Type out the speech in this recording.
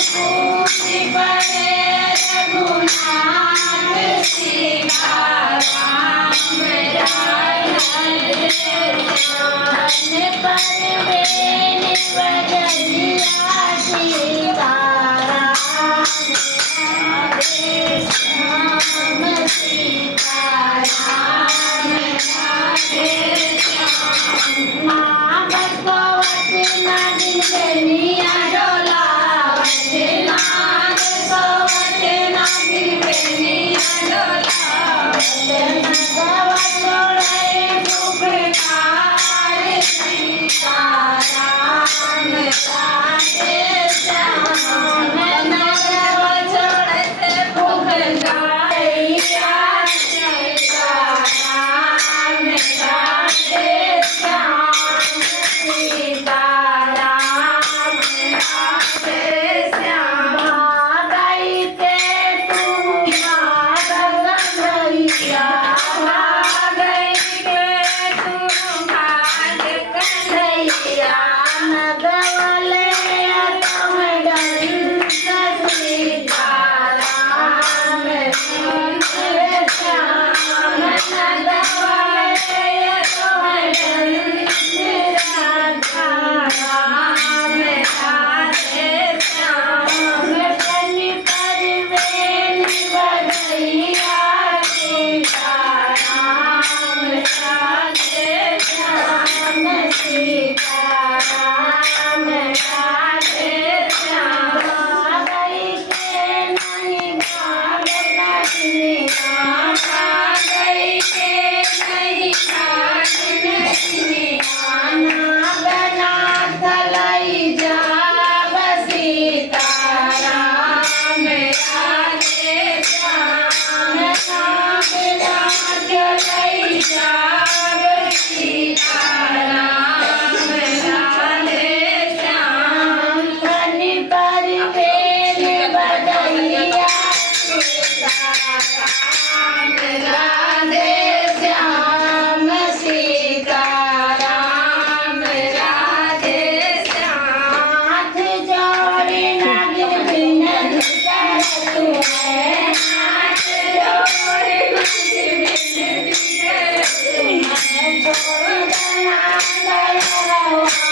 कूद पड़े रघुनाथ सीताराम राधे श्याम पर बेन बजरिया सीताराम राधे श्याम सीताराम राधे श्याम माँ भगवती नागिन बेनिया डोलावत नाग सोवत नागिन बेनिया डोलावत नगवा छोड़े फुफकार सीताराम राधे श्याम नगवा छोड़े फुफकार सीताराम राधे श्याम सीताराम राधे श्याम गई के तुम गंगैया गई के तुम भाग कन्हैया नगवले तुम गंग सीताराम राधे श्याम नगवले तुम गंग राम राधे श्याम कनि पर बेन बजैया सीताराम राधे श्याम सीताराम राधे श्याम गई के नहीं भाग नगनिया गई के नहीं भाग नगनिया नागनाथ लई जाब सीताराम राधे श्याम नागनाथ लई जाब सीताराम राधे श्याम कनि पर बेन बजैया सीताराम राधे श्याम सीताराम राधे श्याम हाथ जोड़े नागिन बिनती करतु है हाथ जोड़े नागिन बिनती करतु है छोड़ देना दया